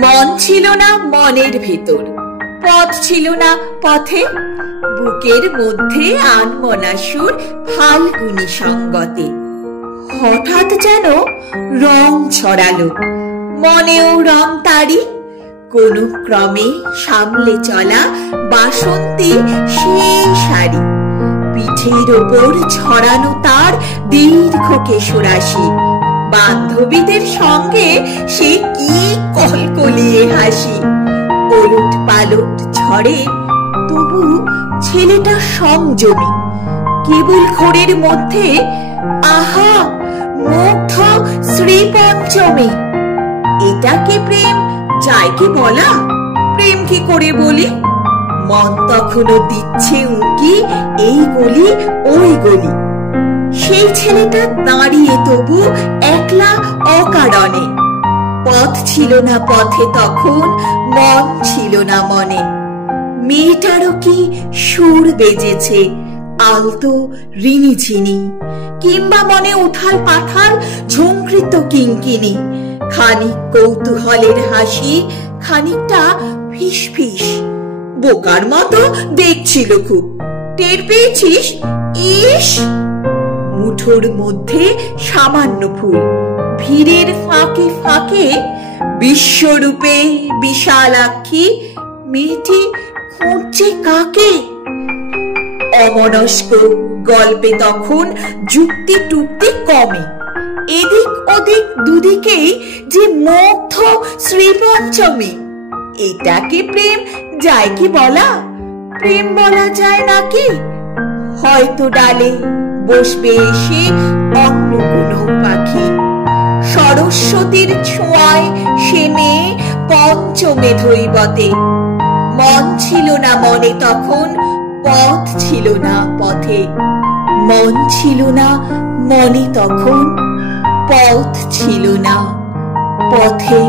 মন ছিল না মনের ভেতর, পথ ছিল না পথে, বুকের মধ্যে আনমনা সুর ফাল্গুনী সঙ্গতে। হঠাৎ যেন রং ছড়ালো, মনেও রং তারি, কোন ক্রমে সামলে চলা বাসন্তী সেই শাড়ি, পিঠের ওপর ছড়ানো তার দীর্ঘ কেশরাশি, বান্ধবীদের সঙ্গে সে কি কলকলিয়ে হাসি। ওলট পালট ঝড়ে তবু ছেলেটা সংযমী, কেবল ঘোরের মধ্যে আহা মুগ্ধ শ্রী পঞ্চমী। এটাকে প্রেম যায় কি বলা? প্রেম কি করে বলি? মন তখনও দিচ্ছে উঁকি, এই গলি ওই গলি। সেই ছেলেটা দাঁড়িয়ে তবু একলা অকারণে, পথ ছিল না পথে তখন, মন ছিল না মনে। মেয়েটারও কি সুর বেজেছে আলতো রিনিঝিনি, কিংবা মনে উথাল পাথাল ঝংকৃত কিঙ্কিনি, খানিক কৌতূহলের হাসি, খানিকটা ফিস ফিস। বোকার মতো দেখছিল খুব, টের পেয়েছিস? ইস, মুঠোর মধ্যে সামান্য ফুল, ভিড়ের ফাঁকে ফাঁকে বিশ্বরূপে বিশালাক্ষী, মেয়েটি খুঁজছে কাকে? অমনস্ক গল্পে তখন যুক্তি টুক্তি কমে, এদিক ওদিক দুদিকেই যে মুগ্ধ শ্রীপঞ্চমী। এটাকে প্রেম যায় কি বলা? প্রেম বলা যায় নাকি? হয়তো ডালে বসবে এসে অন্য কোনো পাখি, সরস্বতীর ছোঁয়ায় সে মেয়ে পঞ্চমে ধৈবতে। মন ছিল না মনে তখন, পথ ছিল না পথে। মন ছিল না মনে তখন, পথ ছিল না পথে।